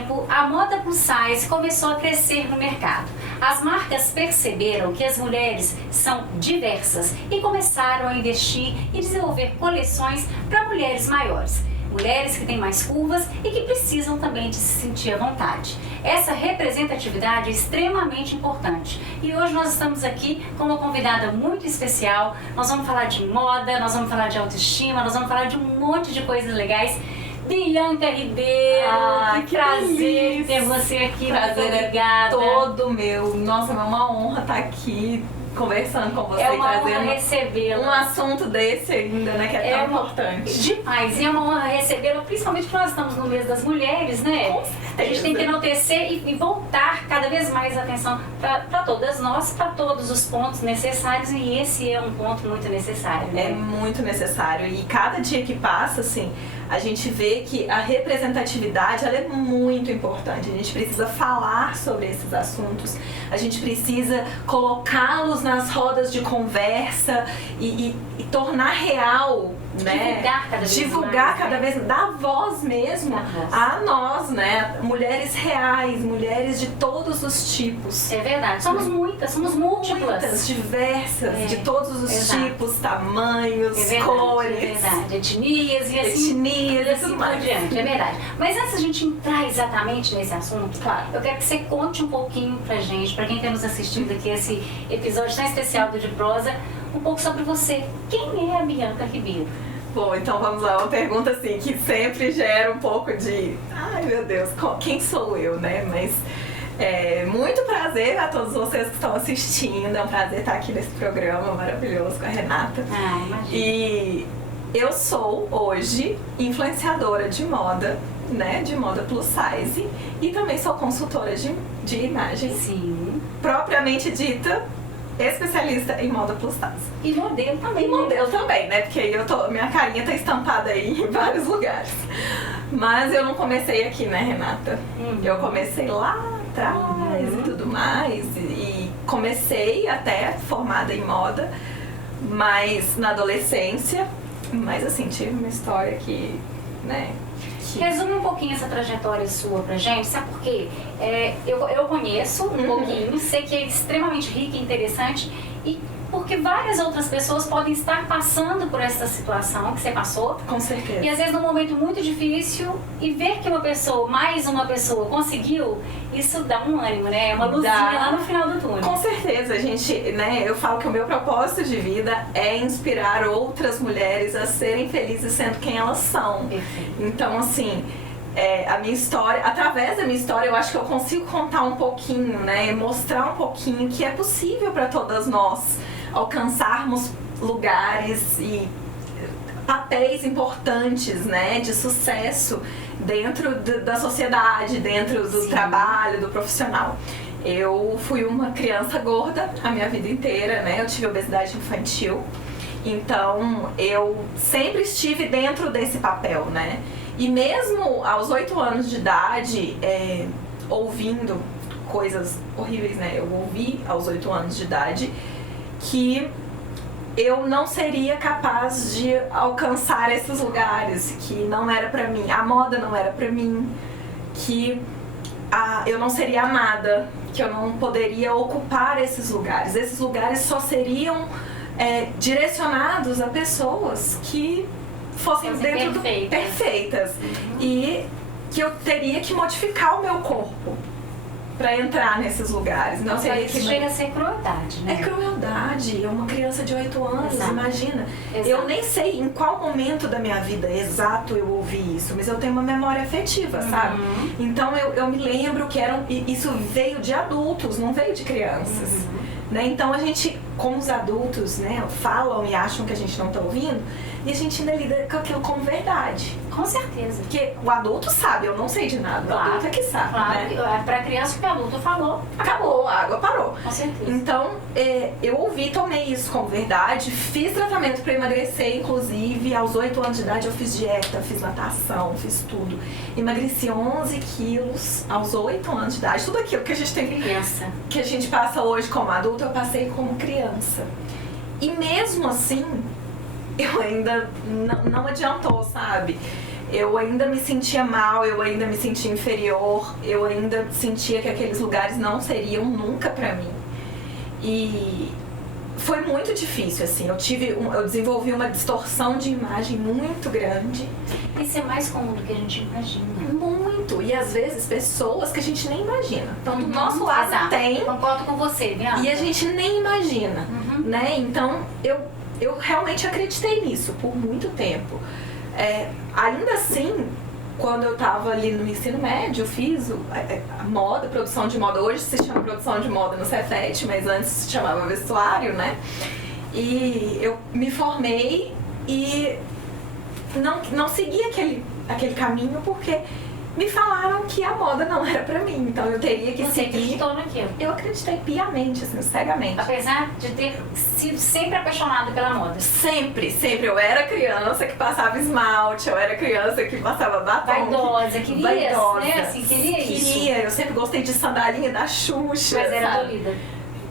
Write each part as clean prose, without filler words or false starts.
tempo, a moda plus size começou a crescer no mercado. As marcas perceberam que as mulheres são diversas e começaram a investir e desenvolver coleções para mulheres maiores. Mulheres que têm mais curvas e que precisam também de se sentir à vontade. Essa representatividade é extremamente importante. E hoje nós estamos aqui com uma convidada muito especial. Nós vamos falar de moda, nós vamos falar de autoestima, nós vamos falar de um monte de coisas legais. Bianca Ribeiro, que prazer ter você aqui. Prazer é todo meu. Nossa, é uma honra estar aqui conversando com você. É uma honra trazendo recebê-la. um assunto desse ainda, né, que é tão importante. Demais, e é uma honra recebê-la, principalmente porque nós estamos no mês das mulheres, né? Com certeza. A gente tem que enaltecer e voltar cada vez mais a atenção para todas nós, para todos os pontos necessários, e esse é um ponto muito necessário, né? É muito necessário, e cada dia que passa, assim, a gente vê que a representatividade, ela é muito importante. A gente precisa falar sobre esses assuntos, a gente precisa colocá-los nas rodas de conversa e tornar real, né? Divulgar cada vez mais, dar voz mesmo a nós, né? Mulheres reais, mulheres de todos os tipos. É verdade, somos muitas, somos múltiplas. Muitas, diversas, de todos os tipos, tamanhos, cores. É verdade, etnias e assim por diante, é verdade. Mas antes da gente entrar exatamente nesse assunto, claro, eu quero que você conte um pouquinho pra gente, pra quem está nos assistindo aqui, esse episódio tão especial do De Prosa, um pouco sobre você. Quem é a Bianca Ribeiro? Bom, então vamos lá, uma pergunta assim que sempre gera um pouco de ai meu Deus, quem sou eu, né? Mas muito prazer a todos vocês que estão assistindo, é um prazer estar aqui nesse programa maravilhoso com a Renata. Imagina. E eu sou hoje influenciadora de moda, né? De moda plus size, e também sou consultora de imagem. Sim. Propriamente dita, especialista em moda plus size. E modelo também. E modelo também, né? Porque aí minha carinha tá estampada aí em vários lugares. Mas eu não comecei aqui, né, Renata? Eu comecei lá atrás e tudo mais. E comecei até formada em moda, mas na adolescência. Mas assim, tive uma história que, né? Resume um pouquinho essa trajetória sua pra gente, sabe por quê? Eu conheço um pouquinho, sei que é extremamente rica e interessante, e porque várias outras pessoas podem estar passando por essa situação que você passou. Com certeza. E às vezes num momento muito difícil, e ver que mais uma pessoa conseguiu, isso dá um ânimo, né? É uma luzinha lá no final do túnel. Com certeza, gente, né? Eu falo que o meu propósito de vida é inspirar outras mulheres a serem felizes sendo quem elas são. Perfeito. Então, assim, a minha história, através da minha história, eu acho que eu consigo contar um pouquinho, né? Mostrar um pouquinho que é possível para todas nós alcançarmos lugares e papéis importantes, né, de sucesso dentro da sociedade, dentro do trabalho, do profissional. Eu fui uma criança gorda a minha vida inteira, né, eu tive obesidade infantil, então eu sempre estive dentro desse papel, né, e mesmo aos 8 anos de idade, ouvindo coisas horríveis, né, eu ouvi aos 8 anos de idade que eu não seria capaz de alcançar esses lugares, que não era pra mim, a moda não era pra mim, que eu não seria amada, que eu não poderia ocupar esses lugares só seriam direcionados a pessoas que fossem perfeitas e que eu teria que modificar o meu corpo pra entrar nesses lugares. Não seria que chega a ser crueldade, né? É crueldade. É uma criança de 8 anos, imagina. Exato. Eu nem sei em qual momento da minha vida exato eu ouvi isso, mas eu tenho uma memória afetiva, sabe? Então eu me lembro que isso veio de adultos, não veio de crianças. Né? Então a gente, como os adultos, né, falam e acham que a gente não tá ouvindo, e a gente ainda lida com aquilo como verdade. Com certeza. Porque o adulto sabe, eu não sei de nada, o adulto é que sabe, né? Pra criança, o que o adulto falou, acabou, a água parou. Com certeza. Então, eu ouvi, tomei isso como verdade, fiz tratamento pra emagrecer, inclusive, aos 8 anos de idade eu fiz dieta, fiz natação, fiz tudo. Emagreci 11 quilos aos 8 anos de idade, tudo aquilo que a gente tem criança, que a gente passa hoje como adulto, eu passei como criança. E mesmo assim, eu ainda não adiantou, sabe? eu ainda me sentia mal, eu ainda me sentia inferior, eu ainda sentia que aqueles lugares não seriam nunca pra mim. E foi muito difícil, assim, eu desenvolvi uma distorção de imagem muito grande. Isso é mais comum do que a gente imagina. Muito, e às vezes pessoas que a gente nem imagina. Então do nosso lado tem. Concordo com você, Bianca. E a gente nem imagina, né? Então eu realmente acreditei nisso por muito tempo. Ainda assim, quando eu tava ali no ensino médio, eu fiz a moda, produção de moda. Hoje se chama produção de moda no Cefet, mas antes se chamava vestuário, né? E eu me formei e não segui aquele caminho porque me falaram que a moda não era pra mim. Então eu teria que Você seguir. acreditou naquilo? Eu acreditei piamente, assim, cegamente. Apesar de ter sido sempre apaixonada pela moda. Sempre. Eu era criança que passava esmalte, eu era criança que passava batom. Vaidosa, queria, né? Assim, queria isso. Queria, eu sempre gostei de sandalinha da Xuxa. Mas era sabe? dolida.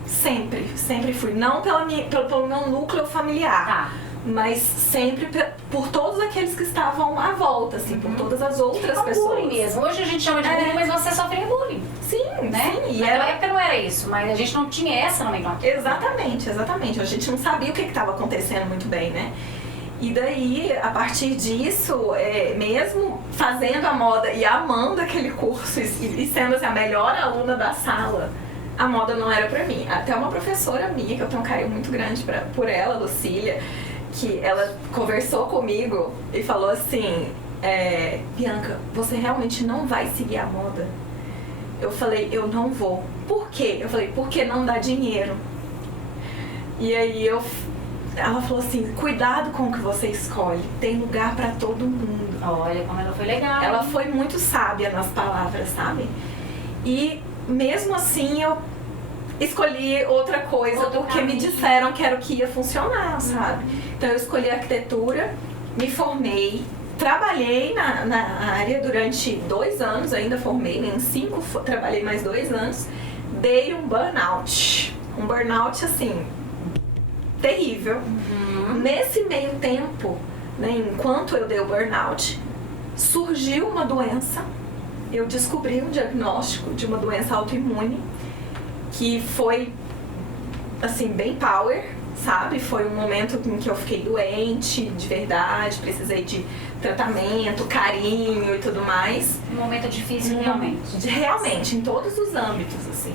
Sempre fui. Não pelo meu núcleo familiar. Tá. Mas sempre por todos aqueles que estavam à volta, assim, por todas as outras É um pessoas. bullying mesmo. Hoje a gente chama de bullying, mas você sofria bullying. Sim, Né? sim. E Naquela época não era isso, mas a gente não tinha essa nomenclatura. Exatamente. A gente não sabia o que estava acontecendo muito bem, né? E daí, a partir disso, mesmo fazendo a moda e amando aquele curso e sendo assim, a melhor aluna da sala, a moda não era pra mim. Até uma professora minha, que eu tenho um carinho muito grande por ela, Lucília, que ela conversou comigo e falou assim, Bianca, você realmente não vai seguir a moda? Eu falei, eu não vou. Por quê? Eu falei, porque não dá dinheiro. E aí ela falou assim, cuidado com o que você escolhe, tem lugar pra todo mundo. Olha como ela foi legal. Ela foi muito sábia nas palavras, sabe? E mesmo assim eu escolhi outra coisa porque me disseram que era o que ia funcionar, sabe? Então eu escolhi arquitetura, me formei, trabalhei na área durante 2 anos, ainda formei, em 5 trabalhei mais 2 anos, dei um burnout. Um burnout assim, terrível. Nesse meio tempo, né, enquanto eu dei o burnout, surgiu uma doença. Eu descobri um diagnóstico de uma doença autoimune que foi, assim, bem power, sabe? Foi um momento em que eu fiquei doente, de verdade, precisei de tratamento, carinho e tudo mais. Um momento difícil, realmente. Realmente, em todos os âmbitos, assim.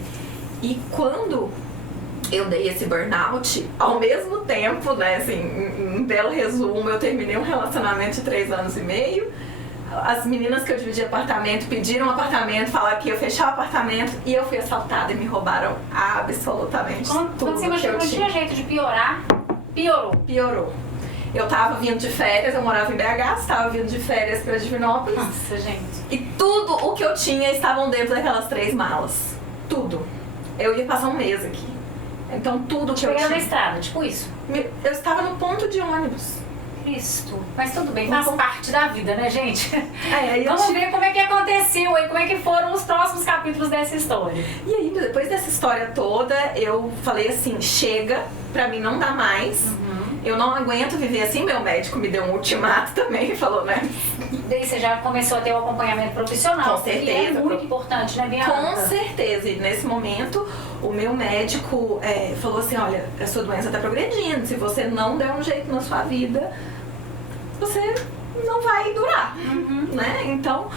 E quando eu dei esse burnout, ao mesmo tempo, né, assim, um belo resumo, eu terminei um relacionamento de 3 anos e meio. As meninas que eu dividi apartamento pediram um apartamento, falaram que ia fechar o apartamento e eu fui assaltada e me roubaram absolutamente tudo. Quando você imaginou que não tinha jeito de piorar, piorou. Piorou. Eu tava vindo de férias, eu morava em BH, estava vindo de férias pra Divinópolis. Nossa, gente. E tudo o que eu tinha estavam dentro daquelas 3 malas. Tudo. Eu ia passar um mês aqui. Então tudo que eu Pegando na tinha. estrada, tipo isso. Eu estava no ponto de ônibus. Cristo. Mas tudo bem, faz parte da vida, né, gente? Aí Vamos ver como é que aconteceu e como é que foram os próximos capítulos dessa história. E aí, depois dessa história toda, eu falei assim, chega, pra mim não dá mais. Eu não aguento viver assim. Meu médico me deu um ultimato também e falou, né? Daí você já começou a ter o acompanhamento profissional. Com certeza. Que é muito importante, né, Bianca? Com certeza. E nesse momento, o meu médico falou assim, olha, a sua doença tá progredindo. Se você não der um jeito na sua vida, você não vai durar, né? Então,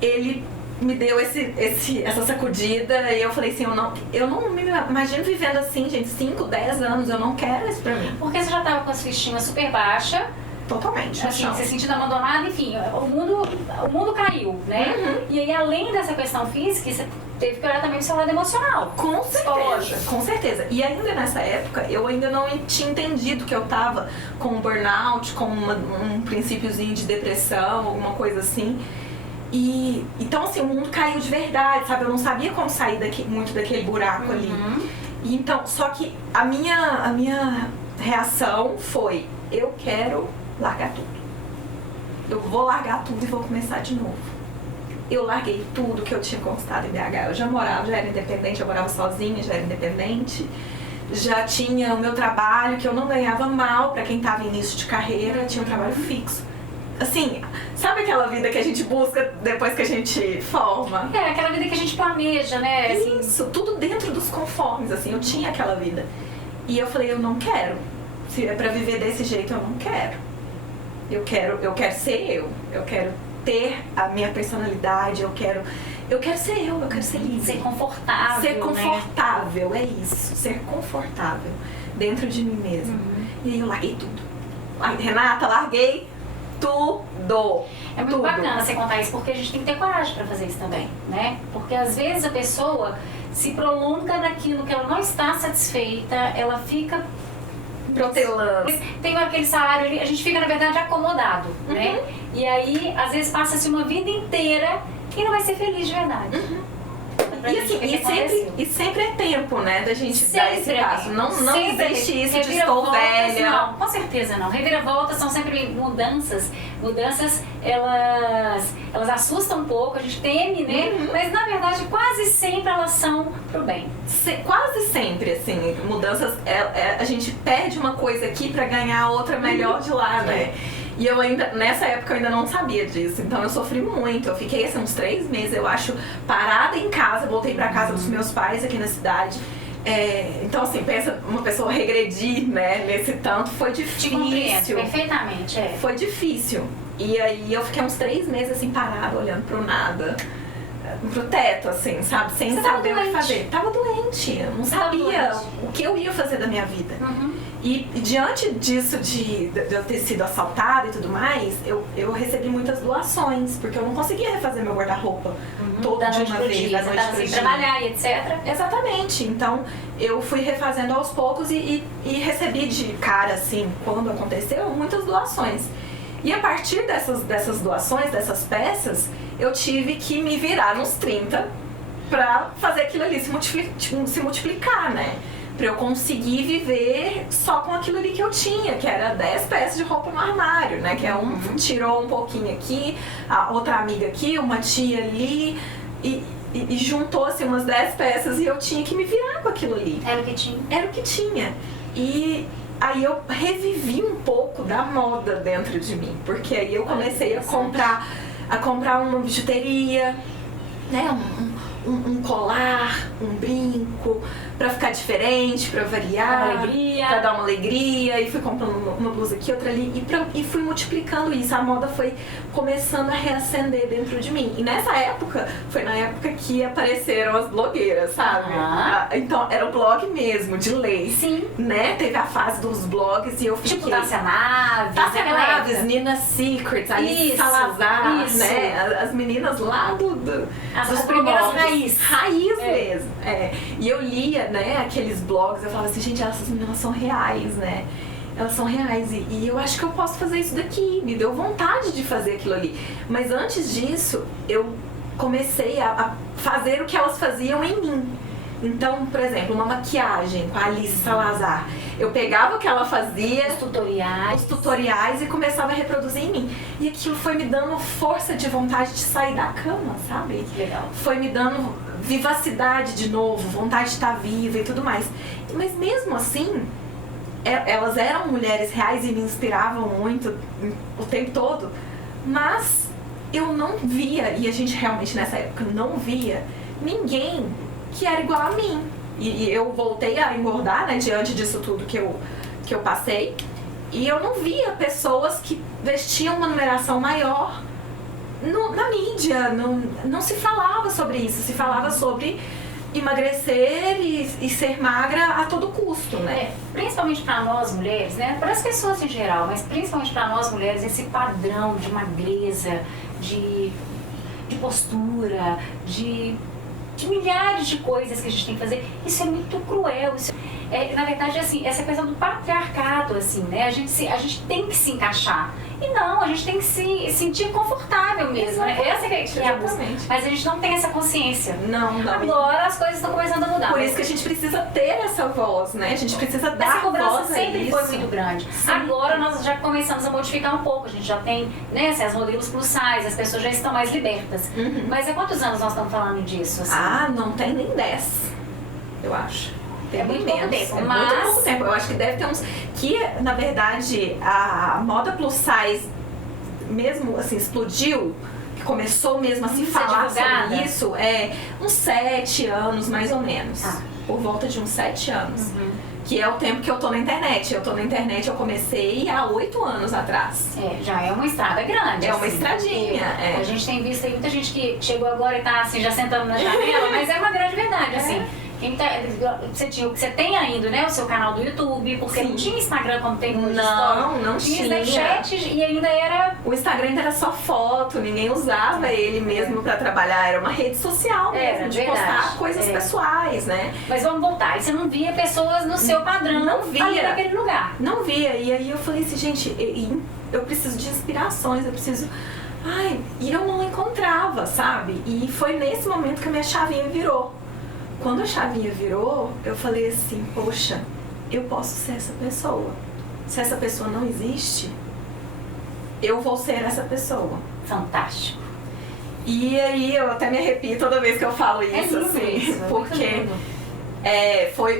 ele me deu essa sacudida e eu falei assim, eu não me imagino vivendo assim, gente, 5, 10 anos, eu não quero isso pra mim. Porque você já tava com a sua estima super baixa. Totalmente. Assim, se sentindo abandonada, enfim, o mundo caiu, né? E aí, além dessa questão física, você teve que olhar também pro seu lado emocional. Com certeza, com certeza. E ainda nessa época, eu ainda não tinha entendido que eu tava com um burnout, com um princípiozinho de depressão, alguma coisa assim. E então, assim, o mundo caiu de verdade, sabe? Eu não sabia como sair muito daquele buraco ali. E então, só que a minha reação foi, eu quero largar tudo. Eu vou largar tudo e vou começar de novo. Eu larguei tudo que eu tinha conquistado em BH. Eu já era independente, eu morava sozinha, já era independente. Já tinha o meu trabalho, que eu não ganhava mal pra quem tava em início de carreira, tinha um trabalho fixo. assim, sabe aquela vida que a gente busca depois que a gente forma? É, aquela vida que a gente planeja, né? Assim, Isso, tudo dentro dos conformes, assim, eu tinha aquela vida. E eu falei, eu não quero. Se é pra viver desse jeito, eu não quero. Eu quero ser eu quero ter a minha personalidade, eu quero ser eu quero ser livre. ser confortável, Ser né? confortável, é isso, ser confortável dentro de mim mesma. E aí eu larguei tudo. Renata, larguei tudo. É muito bacana você contar isso, porque a gente tem que ter coragem para fazer isso também, né? Porque às vezes a pessoa se prolonga naquilo que ela não está satisfeita, ela fica protelando. Tem aquele salário ali, a gente fica na verdade acomodado, né? E aí às vezes passa-se uma vida inteira e não vai ser feliz de verdade. E, assim, e sempre é tempo, né, da gente dar esse passo. Não existe isso de estou velha. Não, com certeza não. Reviravoltas são sempre mudanças. Mudanças, elas assustam um pouco, a gente teme, né? Mas na verdade quase sempre elas são pro bem. Quase sempre, assim, mudanças, a gente perde uma coisa aqui pra ganhar outra melhor de lá, né? E eu ainda, nessa época eu ainda não sabia disso, então eu sofri muito. Eu fiquei assim, uns 3 meses, eu acho, parada em casa, voltei pra casa dos meus pais aqui na cidade. Então assim, pensa, uma pessoa regredir, né, nesse tanto, foi difícil. Te compreendo perfeitamente, Foi difícil. E aí eu fiquei uns 3 meses assim, parada, olhando pro nada. Pro teto, assim, sabe? Sem saber o que fazer. Tava doente, eu não sabia o que eu ia fazer da minha vida. E diante disso, de eu ter sido assaltada e tudo mais, eu recebi muitas doações, porque eu não conseguia refazer meu guarda-roupa todo de uma vez, da noite pro dia. Trabalhar e etc. Exatamente. Então, eu fui refazendo aos poucos e recebi de cara, assim, quando aconteceu, muitas doações. E a partir dessas doações, dessas peças, eu tive que me virar nos 30 pra fazer aquilo ali se multiplicar, né? Pra eu conseguir viver só com aquilo ali que eu tinha, que era 10 peças de roupa no armário, né? Que tirou um pouquinho aqui, a outra amiga aqui, uma tia ali, e juntou assim umas 10 peças e eu tinha que me virar com aquilo ali. Era o que tinha. Era o que tinha. E aí eu revivi um pouco da moda dentro de mim, porque aí eu comecei a comprar uma bijuteria, né? Um colar, um brinco, pra ficar diferente, pra variar, pra dar uma alegria. E fui comprando uma blusa aqui, outra ali, e fui multiplicando isso. A moda foi começando a reacender dentro de mim. E nessa época, foi na época que apareceram as blogueiras, sabe? Então era o blog mesmo, de lei. Sim. Né? Teve a fase dos blogs e eu fiquei... Tipo Tássia Naves. Tássia Naves, Nina Secrets, Alice Salazar, né? As meninas lá As primeiras raiz mesmo. E eu lia, né, aqueles blogs, eu falava assim, gente, essas meninas são reais, né? Elas são reais e eu acho que eu posso fazer isso daqui. Me deu vontade de fazer aquilo ali. Mas antes disso, eu comecei a fazer o que elas faziam em mim. Então, por exemplo, uma maquiagem com a Alice Salazar. Eu pegava o que ela fazia, os tutoriais e começava a reproduzir em mim. E aquilo foi me dando força de vontade de sair da cama, sabe? Legal. Foi me dando vivacidade de novo, vontade de estar viva e tudo mais. Mas mesmo assim, elas eram mulheres reais e me inspiravam muito o tempo todo. Mas eu não via, e a gente realmente nessa época não via, ninguém que era igual a mim. E eu voltei a engordar, né, diante disso tudo que eu passei. E eu não via pessoas que vestiam uma numeração maior na mídia. Não se falava sobre isso. Se falava sobre emagrecer e ser magra a todo custo, né? Principalmente para nós mulheres, né? Para as pessoas em geral, mas principalmente para nós mulheres, esse padrão de magreza, de postura, de milhares de coisas que a gente tem que fazer, isso é muito cruel. Na verdade, assim, essa questão do patriarcado, assim, né? A gente tem que se encaixar. E não, a gente tem que se sentir confortável mesmo, né? Essa que é a música. Mas a gente não tem essa consciência. Não. Agora as coisas estão começando a mudar. Por isso que a gente precisa ter essa voz, né? A gente precisa dar voz. Essa cobrança sempre foi muito grande. Sim. Agora nós já começamos a modificar um pouco. A gente já tem, né, as modelos plus size, as pessoas já estão mais libertas. Mas há quantos anos nós estamos falando disso? Assim? Não tem nem 10, eu acho. É muito pouco tempo, muito pouco tempo. Eu acho que deve ter uns... Que, na verdade, a moda plus size mesmo assim, explodiu, que começou mesmo a se falar sobre isso, uns 7 anos, mais ou menos. Por volta de uns 7 anos. Que é o tempo que eu tô na internet. Eu tô na internet, eu comecei há 8 anos atrás. Já é uma estrada grande. É uma estradinha. A gente tem visto aí muita gente que chegou agora e tá assim, já sentando na janela, mas é uma grande verdade, assim. Você tem ainda, né, o seu canal do YouTube, porque não tinha Instagram como tem hoje. Não tinha. Snapchat e ainda era... O Instagram ainda era só foto, ninguém usava ele mesmo pra trabalhar, era uma rede social mesmo, de postar coisas pessoais, né? Mas vamos voltar, e você não via pessoas no seu padrão ali naquele lugar? Não via, e aí eu falei assim, gente, eu preciso de inspirações, eu preciso... e eu não encontrava, sabe? E foi nesse momento que a minha chavinha virou. Quando a chavinha virou, eu falei assim, poxa, eu posso ser essa pessoa. Se essa pessoa não existe, eu vou ser essa pessoa. Fantástico. E aí eu até me arrepio toda vez que eu falo isso, assim, porque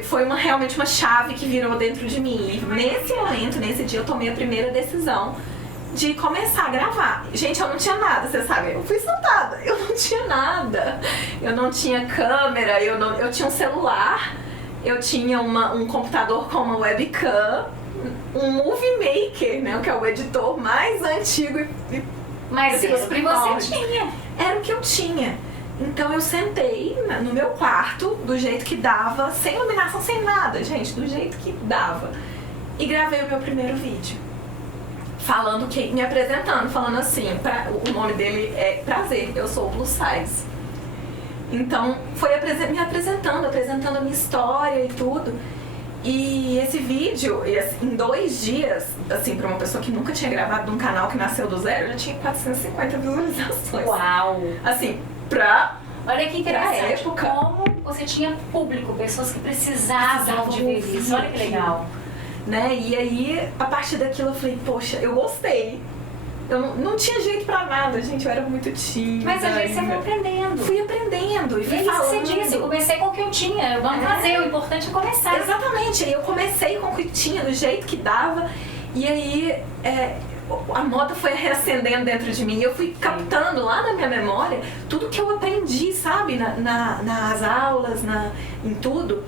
foi realmente uma chave que virou dentro de mim. E nesse momento, nesse dia, eu tomei a primeira decisão de começar a gravar. Gente, eu não tinha nada, você sabe, eu fui sentada, eu não tinha nada. Eu não tinha câmera, eu tinha um celular, eu tinha um computador com uma webcam, um Movie Maker, né, que é o editor mais antigo Mas era o que você tinha. Era o que eu tinha. Então eu sentei no meu quarto, do jeito que dava, sem iluminação, sem nada, gente, do jeito que dava. E gravei o meu primeiro vídeo. Me apresentando, falando assim, o nome dele é Prazer, eu sou o Plus Size. Então, foi me apresentando a minha história e tudo. E esse vídeo, em 2 dias, assim, pra uma pessoa que nunca tinha gravado num canal que nasceu do zero, já tinha 450 visualizações. Uau! Assim, olha que interessante, época, como você tinha público, pessoas que precisavam de ver isso, olha que legal. Né? E aí, a partir daquilo, eu falei, poxa, eu gostei. Eu não tinha jeito pra nada, gente, eu era muito tímida. Mas às vezes você foi aprendendo. Fui aprendendo e fui falando. Você disse, eu comecei com o que eu tinha, vamos fazer, o importante é começar. Exatamente, eu comecei com o que tinha, do jeito que dava, e aí a moda foi reacendendo dentro de mim, e eu fui captando lá na minha memória tudo que eu aprendi, sabe, nas aulas, em tudo.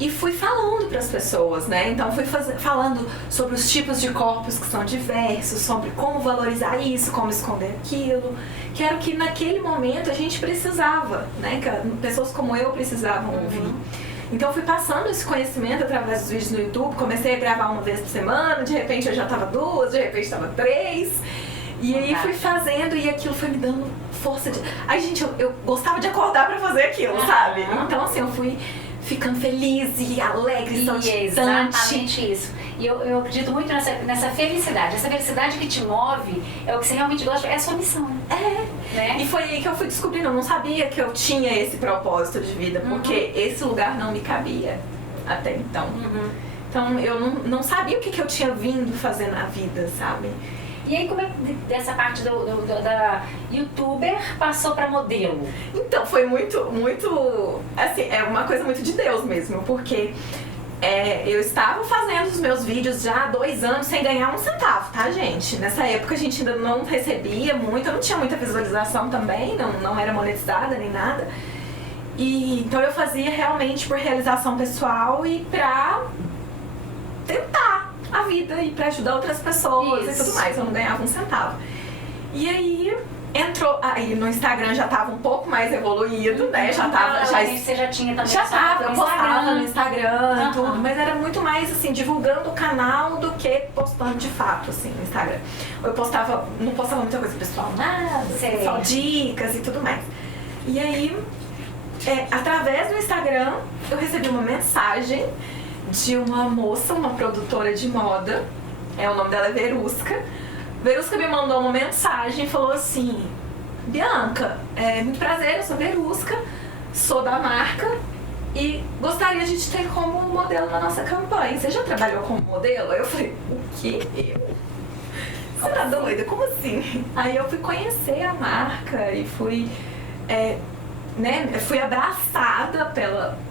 E fui falando para as pessoas, né? Então fui falando sobre os tipos de corpos que são diversos, sobre como valorizar isso, como esconder aquilo, que era o que naquele momento a gente precisava, né? Que pessoas como eu precisavam ouvir. Então fui passando esse conhecimento através dos vídeos no YouTube, comecei a gravar 1 vez por semana, de repente eu já estava 2, de repente estava 3. E aí fui fazendo e aquilo foi me dando força de... Ai, gente, eu gostava de acordar para fazer aquilo, sabe? Então assim, eu fui ficando feliz e alegre, saltitante. Exatamente isso. E eu acredito muito nessa felicidade. Essa felicidade que te move é o que você realmente gosta, é a sua missão. Né? E foi aí que eu fui descobrindo. Eu não sabia que eu tinha esse propósito de vida, porque esse lugar não me cabia até então. Então eu não sabia o que eu tinha vindo fazer na vida, sabe? E aí, como é que dessa parte da youtuber passou pra modelo? Então, foi muito, assim, é uma coisa muito de Deus mesmo, porque eu estava fazendo os meus vídeos já há 2 anos sem ganhar 1 centavo, tá, gente? Nessa época a gente ainda não recebia muito, eu não tinha muita visualização também, não era monetizada nem nada. E então eu fazia realmente por realização pessoal e pra tentar a vida e pra ajudar outras pessoas e tudo mais. Eu não ganhava 1 centavo. E aí aí no Instagram já tava um pouco mais evoluído, né? Você já tinha também. Eu postava no Instagram e tudo, mas era muito mais assim, divulgando o canal do que postando de fato, assim, no Instagram. Eu não postava muita coisa pessoal, nada, só dicas e tudo mais. E aí, através do Instagram, eu recebi uma mensagem de uma moça, uma produtora de moda, o nome dela é Verusca. Verusca me mandou uma mensagem e falou assim: Bianca, muito prazer, eu sou Verusca, sou da marca e gostaria de te ter como modelo na nossa campanha. Você já trabalhou como modelo? Aí eu falei, o quê? Você tá doida? Como assim? Aí eu fui conhecer a marca e fui abraçada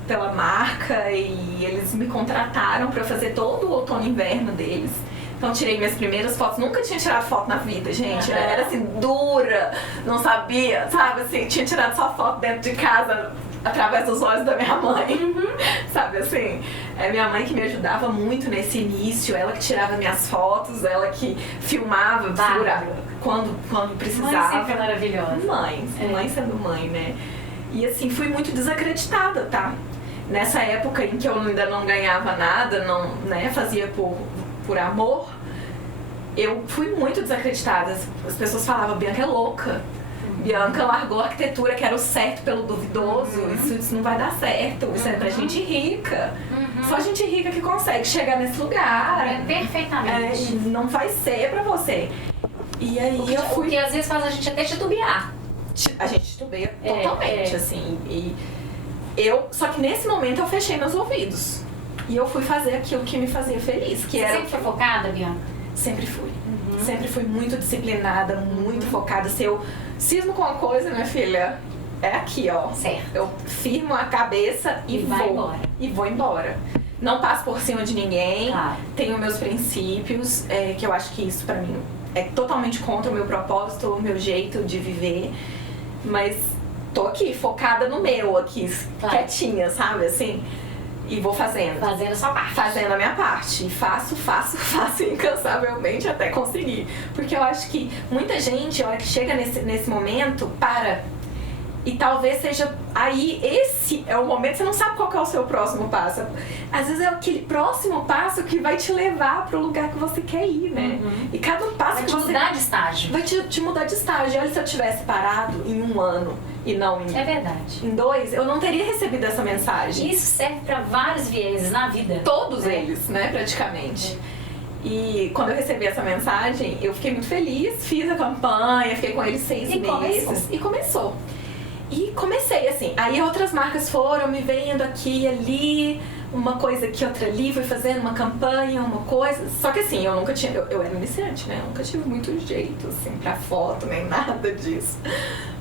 pela marca e eles me contrataram para fazer todo o outono e inverno deles. Então tirei minhas primeiras fotos, nunca tinha tirado foto na vida, gente. Era assim, dura, não sabia, sabe? Assim, tinha tirado só foto dentro de casa, através dos olhos da minha mãe, sabe assim? É minha mãe que me ajudava muito nesse início, ela que tirava minhas fotos, ela que filmava, segurava quando precisava. Mãe sempre maravilhosa. Mãe sendo mãe, né? E assim, fui muito desacreditada, tá? Nessa época em que eu ainda não ganhava nada, não, né, fazia por amor, eu fui muito desacreditada. As pessoas falavam, Bianca é louca. Bianca largou a arquitetura, que era o certo pelo duvidoso. Isso não vai dar certo. Isso é pra gente rica. Só gente rica que consegue chegar nesse lugar. Perfeitamente. E não vai ser pra você. E aí eu fui... O que às vezes faz a gente até titubear. A gente titubeia totalmente, assim. Só que nesse momento eu fechei meus ouvidos. E eu fui fazer aquilo que me fazia feliz. Que era sempre foi focada, Bianca? Sempre fui. Sempre fui muito disciplinada, muito focada. Se eu cismo com uma coisa, minha filha, é aqui, ó. Certo. Eu firmo a cabeça e vai embora. E vou embora. Não passo por cima de ninguém. Claro. Tenho meus princípios, que eu acho que isso pra mim é totalmente contra o meu propósito, o meu jeito de viver. Mas tô aqui, focada no meu, aqui, quietinha, sabe? Assim, e vou fazendo. Fazendo a sua parte. Fazendo a minha parte. E faço incansavelmente até conseguir. Porque eu acho que muita gente, a hora que chega nesse momento, para. E talvez seja aí, esse é o momento, você não sabe qual que é o seu próximo passo. Às vezes é aquele próximo passo que vai te levar pro lugar que você quer ir, né? E cada passo vai que te você... mudar de estágio. Vai te mudar de estágio. Olha, se eu tivesse parado em 1 ano e não É verdade. em 2, eu não teria recebido essa mensagem. Isso serve pra vários vieses na vida. Todos eles, né, praticamente. E quando eu recebi essa mensagem, eu fiquei muito feliz, fiz a campanha, fiquei com eles 6 meses. E começou. E comecei assim, aí outras marcas foram me vendo aqui e ali, uma coisa aqui, outra ali, fui fazendo uma campanha, uma coisa. Só que assim, eu nunca tinha, eu era iniciante, né? Eu nunca tive muito jeito, assim, pra foto, nem nada disso.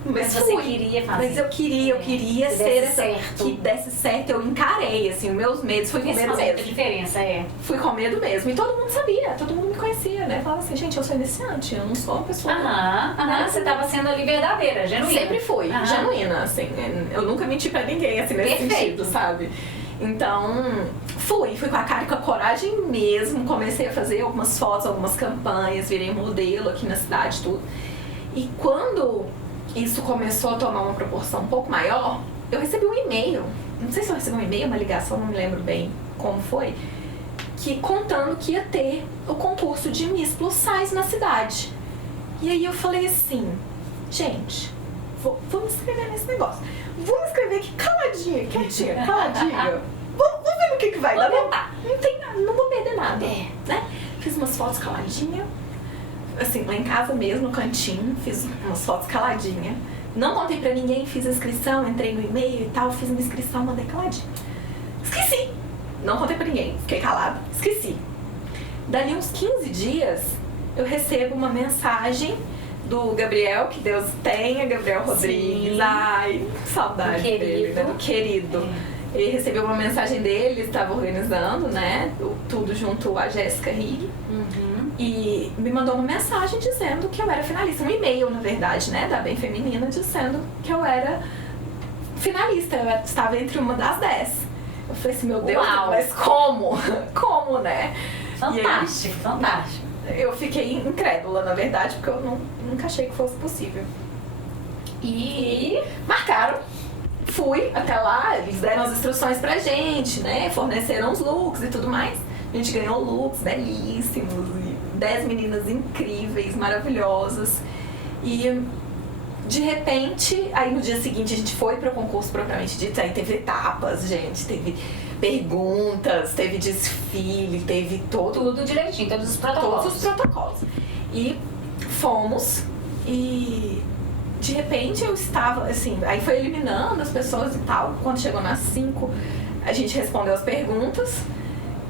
Mas você queria fazer. Mas eu queria ser essa, certo. que desse certo. Eu encarei, assim, os meus medos, fui com medo mesmo. A diferença Fui com medo mesmo. E todo mundo sabia, todo mundo me conhecia, né? Falava assim, gente, eu sou iniciante, eu não sou uma pessoa... Você tava sendo ali verdadeira, genuína. Sempre fui, genuína, assim. Eu nunca menti pra ninguém, assim, nesse sentido, sabe? Então, fui com a cara e com a coragem mesmo. Comecei a fazer algumas fotos, algumas campanhas, virei modelo aqui na cidade, tudo. E quando isso começou a tomar uma proporção um pouco maior, eu recebi um e-mail. Não sei se eu recebi um e-mail, uma ligação, não me lembro bem como foi. Contando que ia ter o concurso de Miss Plus Size na cidade. E aí eu falei assim, gente, vou me inscrever nesse negócio. Vou me inscrever aqui caladinha, quietinha, caladinha. Vamos ver no que vai dar. Não tem nada, não vou perder nada. Né? Fiz umas fotos caladinha. Assim, lá em casa mesmo, no cantinho, fiz umas fotos caladinha. Não contei pra ninguém, fiz a inscrição, entrei no e-mail e tal, fiz uma inscrição, mandei caladinha. Esqueci! Não contei pra ninguém, fiquei calada, esqueci. Dali uns 15 dias, eu recebo uma mensagem do Gabriel, que Deus tenha, Gabriel Rodrigues. Ai, saudade dele, né? Do querido. Ele recebeu uma mensagem dele, ele estava organizando, né? Tudo junto à Jéssica Rigg. E me mandou uma mensagem dizendo que eu era finalista. Um e-mail, na verdade, né? Da Bem Feminina, dizendo que eu era finalista. Eu estava entre uma das 10. Eu falei assim, meu Deus, mas como? Como, né? Fantástico, fantástico. Eu fiquei incrédula, na verdade, porque eu nunca achei que fosse possível. E marcaram. Fui até lá, eles deram as instruções pra gente, né? Forneceram os looks e tudo mais. A gente ganhou looks belíssimos, 10 meninas incríveis, maravilhosas. E de repente, aí no dia seguinte a gente foi pro concurso propriamente dito, aí teve etapas, gente, teve perguntas, teve desfile, teve tudo direitinho, todos os protocolos. Todos os protocolos. E fomos e de repente eu estava, assim, aí foi eliminando as pessoas e tal. Quando chegou nas 5, a gente respondeu as perguntas.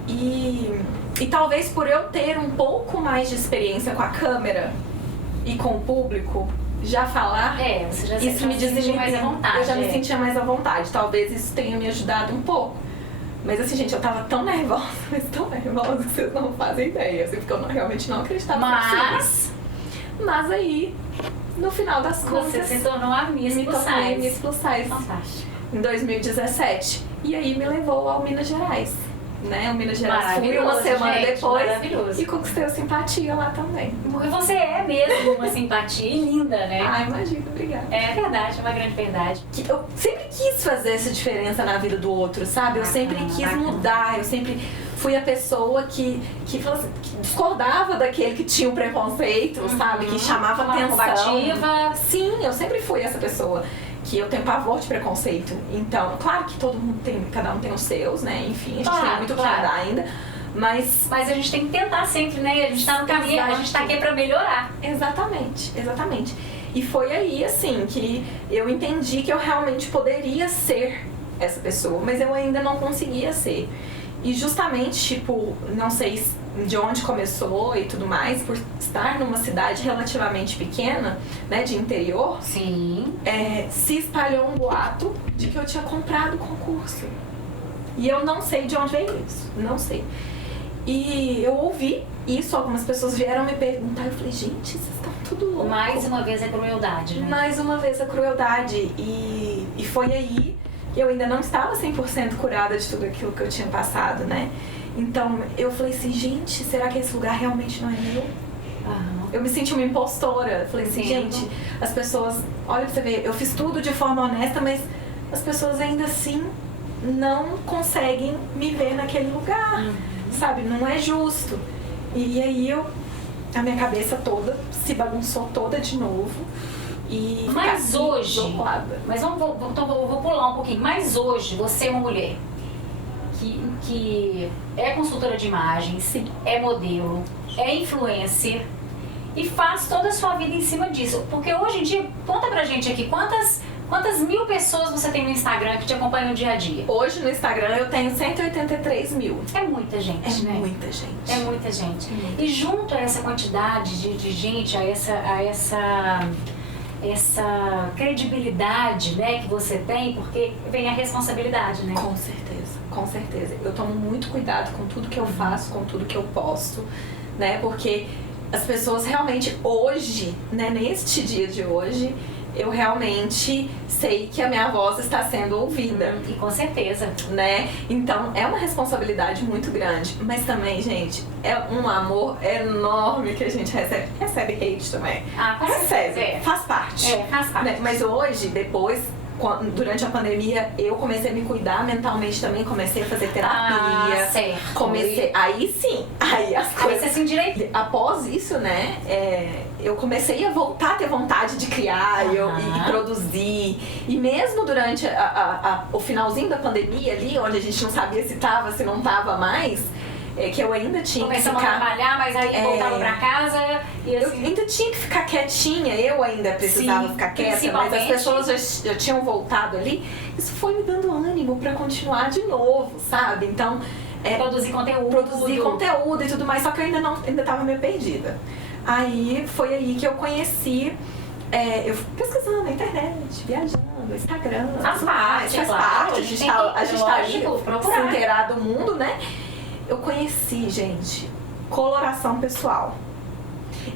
E talvez por eu ter um pouco mais de experiência com a câmera e com o público, já falar, você já isso me sentia mais à vontade. Eu já me sentia mais à vontade. Talvez isso tenha me ajudado um pouco. Mas assim, gente, eu tava tão nervosa, mas tão nervosa que vocês não fazem ideia. Assim, porque eu realmente não acreditava Mas aí, no final das contas... Você se tornou a Miss Plus Size. Miss Plus Size. Fantástico. Em 2017. E aí me levou ao Minas Gerais. Né? O Minas Gerais fui uma semana depois e conquistei a simpatia lá também. Porque você é mesmo uma simpatia e linda, né? Ah, imagina, obrigada. É verdade, é uma grande verdade. Eu sempre quis fazer essa diferença na vida do outro, sabe? Eu sempre quis mudar, eu sempre fui a pessoa que discordava daquele que tinha um preconceito, sabe? Que chamava atenção. Combativa. Sim, eu sempre fui essa pessoa. Que eu tenho pavor de preconceito. Então, claro que todo mundo tem, cada um tem os seus, né? Enfim, a gente tem muito o que mudar ainda. Mas a gente tem que tentar sempre, né? A gente tá no caminho, a gente tá aqui pra melhorar. Exatamente, exatamente. E foi aí, assim, que eu entendi que eu realmente poderia ser essa pessoa, mas eu ainda não conseguia ser. E justamente, tipo, não sei de onde começou e tudo mais, por estar numa cidade relativamente pequena, né, de interior, sim, se espalhou um boato de que eu tinha comprado o concurso. E eu não sei de onde veio isso, não sei. E eu ouvi isso, algumas pessoas vieram me perguntar, eu falei, gente, vocês estão tudo louco. Mais uma vez a crueldade, né? Mais uma vez a crueldade. E foi aí que eu ainda não estava 100% curada de tudo aquilo que eu tinha passado, né? Então, eu falei assim, gente, será que esse lugar realmente não é meu? Eu me senti uma impostora. Eu falei assim, gente, as pessoas... Olha pra você ver, eu fiz tudo de forma honesta, mas as pessoas ainda assim não conseguem me ver naquele lugar, sabe? Não é justo. E aí a minha cabeça toda se bagunçou toda de novo. E mas hoje... isolada. Mas vou pular um pouquinho. Mas hoje, você é uma mulher que é consultora de imagens, sim, é modelo, é influencer e faz toda a sua vida em cima disso. Porque hoje em dia, conta pra gente aqui, quantas mil pessoas você tem no Instagram que te acompanham dia a dia? Hoje no Instagram eu tenho 183 mil. É muita gente, né? É muita gente. É muita gente. E junto a essa quantidade de gente, a essa credibilidade, né, que você tem, porque vem a responsabilidade, né? Com certeza, com certeza. Eu tomo muito cuidado com tudo que eu faço, com tudo que eu posto, né? Porque as pessoas realmente hoje, né, neste dia de hoje, eu realmente sei que a minha voz está sendo ouvida. E com certeza. Né? Então, é uma responsabilidade muito grande. Mas também, gente, é um amor enorme que a gente recebe. Recebe hate também. Recebe. Faz parte. Faz parte. Né? Mas hoje, depois, durante a pandemia, eu comecei a me cuidar mentalmente também. Comecei a fazer terapia. Certo. Comecei... Aí sim. Aí as coisas... Aí você se endireitou. Após isso, né? Eu comecei a voltar a ter vontade de criar e produzir. E mesmo durante o finalzinho da pandemia ali, onde a gente não sabia se tava, se não tava mais, que eu ainda tinha que ficar... Começamos a trabalhar, mas aí voltava pra casa e assim... Eu ainda tinha que ficar quietinha, eu ainda precisava ficar quieta, mas as pessoas já tinham voltado ali. Isso foi me dando ânimo pra continuar de novo, sabe? Então... Produzir conteúdo. Produzir conteúdo e tudo mais, só que eu ainda tava meio perdida. Aí foi aí que eu conheci, eu fui pesquisando na internet, viajando, Instagram, faz parte, a gente tá ali se inteirar do mundo, né? Eu conheci, gente, coloração pessoal.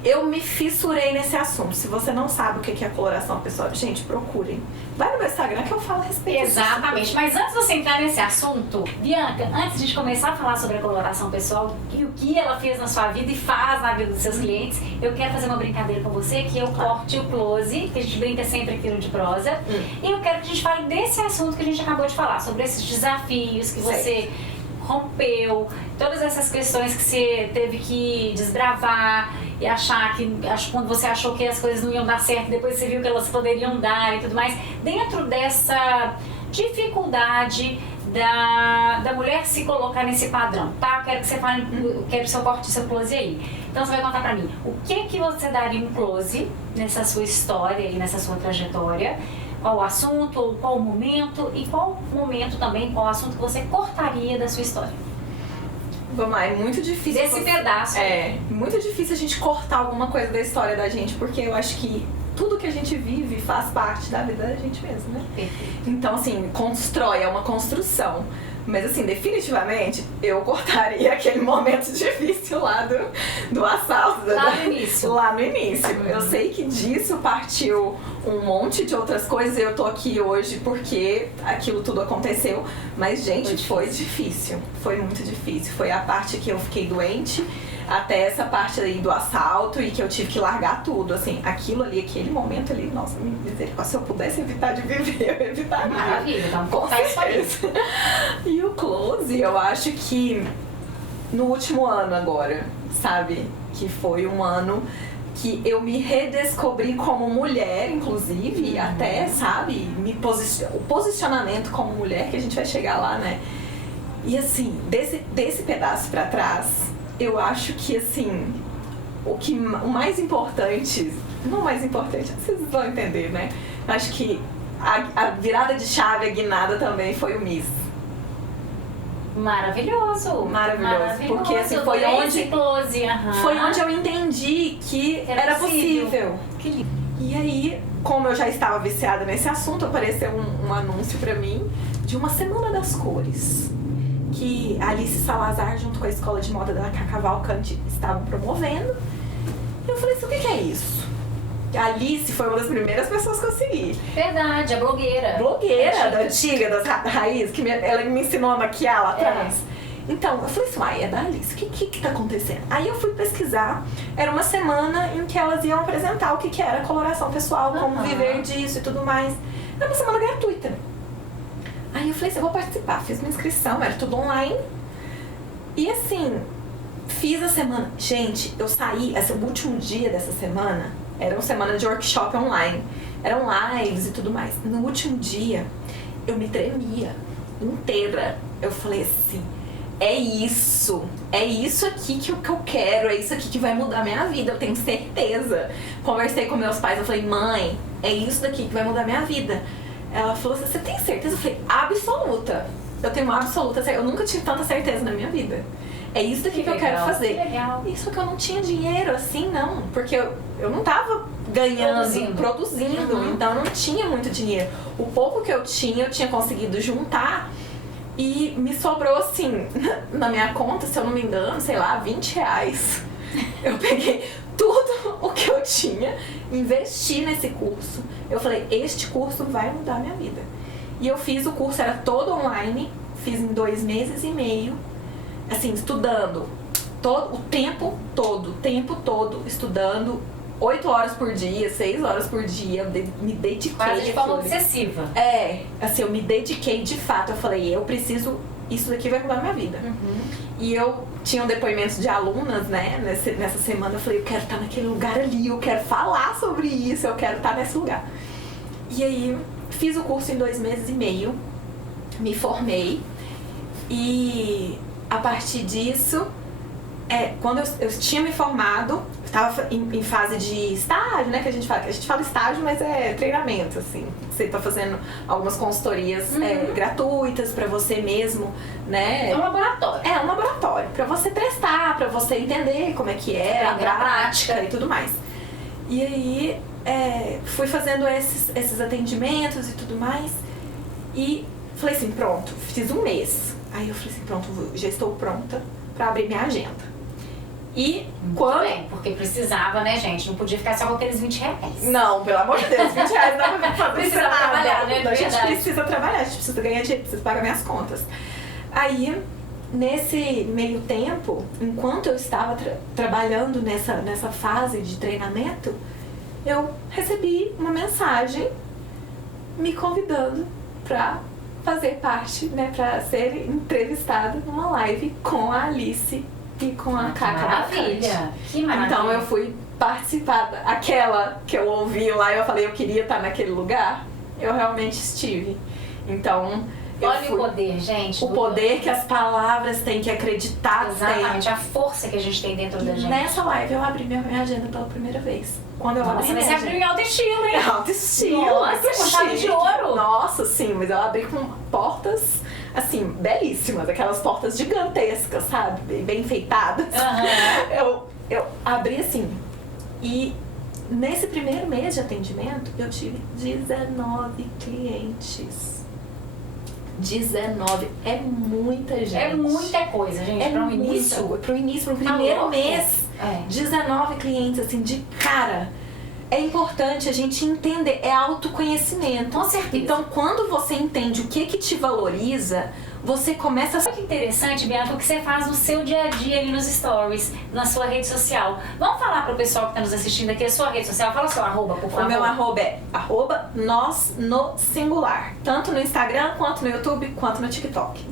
Eu me fissurei nesse assunto. Se você não sabe o que é coloração pessoal, gente, procurem. Vai no meu Instagram que eu falo a respeito. Exatamente. Mas antes de você entrar nesse assunto, Bianca, antes de começar a falar sobre a coloração pessoal e o que ela fez na sua vida e faz na vida dos seus clientes, eu quero fazer uma brincadeira com você, que é o corte e o close, que a gente brinca sempre aqui no De Prosa. E eu quero que a gente fale desse assunto que a gente acabou de falar, sobre esses desafios que você rompeu, todas essas questões que você teve que desbravar e achar que, quando você achou que as coisas não iam dar certo, depois você viu que elas poderiam dar e tudo mais. Dentro dessa dificuldade da mulher se colocar nesse padrão, tá? Eu quero que você fale, quero seu corte e seu close aí. Então você vai contar pra mim, o que você daria um close nessa sua história e nessa sua trajetória? Qual o assunto, qual o momento e qual momento também, qual o assunto que você cortaria da sua história? Vamos lá, é muito difícil... Desse pedaço. Muito difícil a gente cortar alguma coisa da história da gente, porque eu acho que tudo que a gente vive faz parte da vida da gente mesmo, né? Perfeito. Então, assim, constrói, é uma construção. Mas assim, definitivamente, eu cortaria aquele momento difícil lá do assalto. Lá no início. Lá no início. Eu sei que disso partiu um monte de outras coisas. Eu tô aqui hoje porque aquilo tudo aconteceu. Mas, gente, foi difícil. Foi muito difícil. Foi a parte que eu fiquei doente, até essa parte aí do assalto e que eu tive que largar tudo, assim, aquilo ali, aquele momento ali, nossa, misericórdia, se eu pudesse evitar de viver, eu evitaria. Maravilha, então cortar isso aí. E o close, eu acho que no último ano agora, sabe, que foi um ano que eu me redescobri como mulher, inclusive, até, sabe, o posicionamento como mulher, que a gente vai chegar lá, né, e assim, desse pedaço pra trás, eu acho que, assim, o mais importante, não o mais importante, vocês vão entender, né? Acho que a virada de chave, a guinada também foi o Miss. Maravilhoso. Porque, assim, foi onde eu entendi que era possível. Que lindo. E aí, como eu já estava viciada nesse assunto, apareceu um anúncio pra mim de uma Semana das Cores, que a Alice Salazar, junto com a Escola de Moda da Cacá Cavalcante, estavam promovendo. E eu falei assim, o que é isso? A Alice foi uma das primeiras pessoas que eu segui. Verdade, a blogueira. Da antiga, das raízes, que ela me ensinou a maquiar lá atrás. Então, eu falei assim, é da Alice, o que tá acontecendo? Aí eu fui pesquisar, era uma semana em que elas iam apresentar o que era coloração pessoal, como viver disso e tudo mais. Era uma semana gratuita. Aí eu falei assim, eu vou participar, fiz minha inscrição, era tudo online. E assim, fiz a semana. Gente, eu saí, o último dia dessa semana, era uma semana de workshop online. Eram lives e tudo mais. No último dia, eu me tremia inteira. Eu falei assim, é isso aqui que eu quero, é isso aqui que vai mudar a minha vida, eu tenho certeza. Conversei com meus pais, eu falei, mãe, é isso daqui que vai mudar a minha vida. Ela falou assim, você tem certeza? Eu falei, absoluta. Eu tenho uma absoluta certeza. Eu nunca tive tanta certeza na minha vida. É isso daqui que eu quero fazer. Que legal. Isso que eu não tinha dinheiro, assim, não. Porque eu não tava ganhando, produzindo. Então eu não tinha muito dinheiro. O pouco que eu tinha conseguido juntar. E me sobrou, assim, na minha conta, se eu não me engano, sei lá, R$20. Eu peguei tudo o que eu tinha, investi nesse curso. Eu falei, este curso vai mudar a minha vida. E eu fiz o curso, era todo online, fiz em 2 meses e meio, assim, estudando o tempo todo, estudando 8 horas por dia, 6 horas por dia, me dediquei. Quase de forma obsessiva. Assim, eu me dediquei de fato, eu falei, eu preciso, isso daqui vai mudar a minha vida. E eu tinha um depoimento de alunas, né, nessa semana, eu falei, eu quero estar naquele lugar ali, eu quero falar sobre isso, eu quero estar nesse lugar. E aí, fiz o curso em 2 meses e meio, me formei, e a partir disso, quando eu tinha me formado, estava em fase de estágio, né, que a gente fala estágio, mas é treinamento, assim. Você está fazendo algumas consultorias gratuitas para você mesmo, né? É um laboratório. É um laboratório, para você testar, para você entender como é que é a prática e tudo mais. E aí, fui fazendo esses atendimentos e tudo mais, e falei assim, pronto, fiz 1 mês. Aí eu falei assim, pronto, já estou pronta para abrir minha agenda. E quando... Bem, porque precisava, né, gente? Não podia ficar só com aqueles R$20. Não, pelo amor de Deus, R$20 não dá pra fazer. Precisa trabalhar, né? A gente precisa trabalhar, a gente precisa ganhar dinheiro, precisa pagar minhas contas. Aí, nesse meio tempo, enquanto eu estava trabalhando nessa fase de treinamento, eu recebi uma mensagem me convidando pra fazer parte, né, pra ser entrevistada numa live com a Alice e com a Cacá. Maravilha! Que maravilha! Então eu fui participar aquela que eu ouvi lá e eu falei, eu queria estar naquele lugar, eu realmente estive. Então, olha o poder, gente. O poder que as palavras têm, que acreditar. Exatamente, a força que a gente tem dentro da gente. Nessa live eu abri minha agenda pela primeira vez. Quando eu abri minha agenda. Você abriu em alto estilo, hein? Alto estilo. Nossa, com chave de ouro. Nossa, sim, mas eu abri com portas, assim, belíssimas. Aquelas portas gigantescas, sabe? Bem enfeitadas. Eu abri assim. E nesse primeiro mês de atendimento, eu tive 19 clientes. 19. É muita gente. É muita coisa, gente, para um início. Para o início, para o primeiro mês. 19 clientes, assim, de cara. É importante a gente entender, é autoconhecimento. Com certeza. Então, quando você entende o que te valoriza, você começa a... Olha que interessante, Bianca, o que você faz no seu dia a dia ali nos stories, na sua rede social. Vamos falar pro pessoal que tá nos assistindo aqui, a sua rede social. Fala seu arroba, por favor. O meu arroba é @nós no singular. Tanto no Instagram, quanto no YouTube, quanto no TikTok.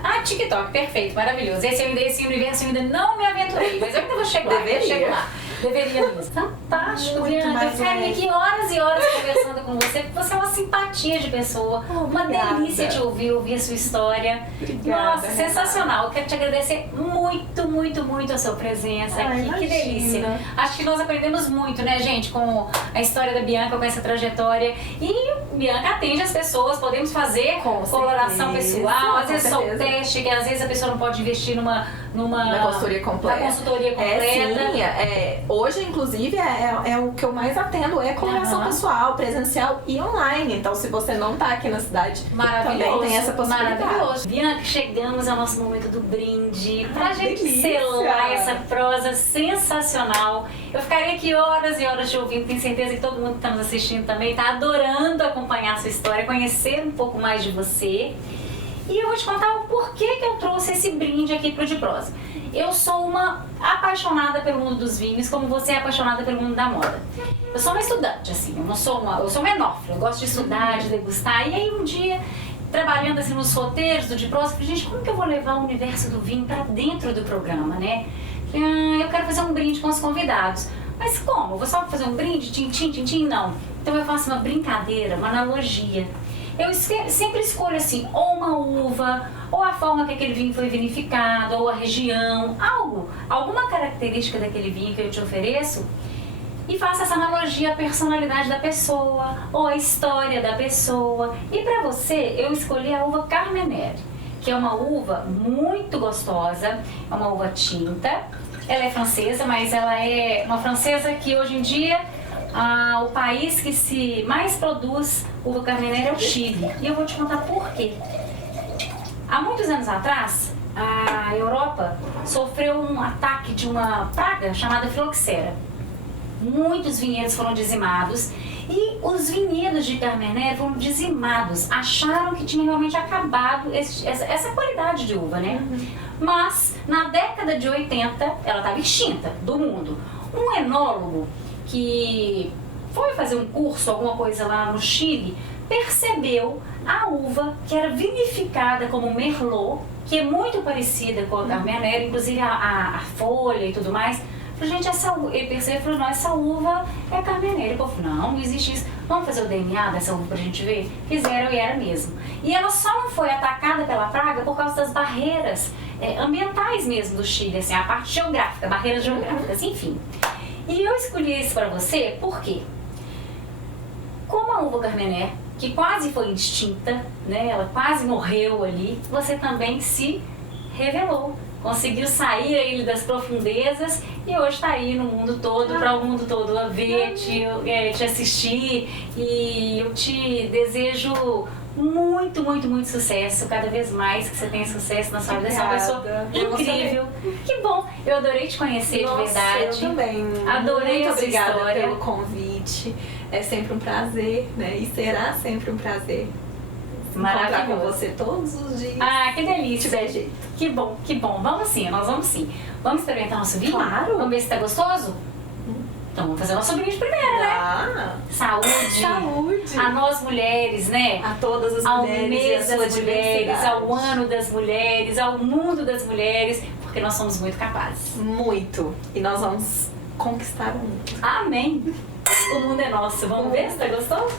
Ah, TikTok, perfeito, maravilhoso. Esse universo eu ainda não me aventurei, mas eu ainda vou chegar lá. Deveria. Deveria mesmo. Fantástico, Muito Bianca. mais Eu ficaria aqui horas e horas conversando com você, porque você é uma simpatia de pessoa. Uma delícia de ouvir a sua história. Obrigada, Nossa, sensacional. Eu quero te agradecer muito, muito, muito a sua presença aqui. Imagina. Que delícia. Acho que nós aprendemos muito, né, gente, com a história da Bianca, com essa trajetória. E Bianca atende as pessoas, podemos fazer coloração pessoal, às vezes só o teste, que às vezes a pessoa não pode investir numa consultoria completa. Na consultoria completa. Sim, hoje, inclusive, é o que eu mais atendo, é coloração pessoal, presencial e online. Então, se você não tá aqui na cidade, também tem essa possibilidade. Maravilhoso. Bianca, chegamos ao nosso momento do brinde. Pra gente delícia. selar essa prosa sensacional. Eu ficaria aqui horas e horas te ouvindo. Tenho certeza que todo mundo que tá nos assistindo também tá adorando acompanhar a sua história, conhecer um pouco mais de você. E eu vou te contar o porquê que eu trouxe esse brinde aqui pro De Prosa. Eu sou uma apaixonada pelo mundo dos vinhos, como você é apaixonada pelo mundo da moda. Eu sou uma estudante, assim, eu sou uma enófila, eu gosto de estudar, de degustar. E aí um dia, trabalhando assim nos roteiros do De Prosa, eu falei, gente, como que eu vou levar o universo do vinho para dentro do programa, né? Eu quero fazer um brinde com os convidados. Mas como? Eu vou só fazer um brinde? Tintim, tintim? Não. Então eu faço uma brincadeira, uma analogia. Eu sempre escolho assim, ou uma uva, ou a forma que aquele vinho foi vinificado, ou a região, alguma característica daquele vinho que eu te ofereço, e faço essa analogia à personalidade da pessoa, ou à história da pessoa. E para você, eu escolhi a uva Carmenère, que é uma uva muito gostosa, é uma uva tinta. Ela é francesa, mas ela é uma francesa que hoje em dia o país que se mais produz uva Carmenère é o Chile. E eu vou te contar por quê. Há muitos anos atrás, a Europa sofreu um ataque de uma praga chamada filoxera. Muitos vinhedos foram dizimados e os vinhedos de Carmenère foram dizimados. Acharam que tinha realmente acabado essa qualidade de uva, né? Mas na década de 80, ela estava extinta do mundo. Um enólogo que foi fazer um curso, alguma coisa lá no Chile, percebeu a uva que era vinificada como Merlot, que é muito parecida com a Carmenère, inclusive a folha e tudo mais. Falei, gente, ele percebeu e falou, não, essa uva é Carmenère. Ele falou, não existe isso. Vamos fazer o DNA dessa uva pra gente ver? Fizeram e era mesmo. E ela só não foi atacada pela praga por causa das barreiras ambientais mesmo do Chile, assim, a parte geográfica, barreiras geográficas, enfim. E eu escolhi isso para você porque, como a uva Carmenère, que quase foi extinta, né, ela quase morreu ali, você também se revelou. Conseguiu sair aí das profundezas e hoje está aí no mundo todo, para o mundo todo a ver, te assistir. E eu te desejo muito, muito, muito sucesso, cada vez mais que você tenha sucesso na sua vida. Você é uma pessoa incrível. Que bom, eu adorei te conhecer. Nossa, de verdade. Eu também. Adorei muito a sua obrigada história. pelo convite. É sempre um prazer, né? E será sempre um prazer encontrar com você todos os dias. Ah, que delícia. Se tiver jeito. Que bom, que bom. Vamos sim, nós vamos sim. Vamos experimentar nosso vinho? Claro. Vamos ver se tá gostoso? Então vamos fazer o nosso brinde primeiro, né? Saúde. Saúde. A nós mulheres, né? A todas as ao mulheres. mês das mulheres, ao ano. ano das mulheres, ao mundo das mulheres, porque nós somos muito capazes. Muito. E nós vamos conquistar o mundo. Amém. O mundo é nosso. Vamos ver se tá gostoso?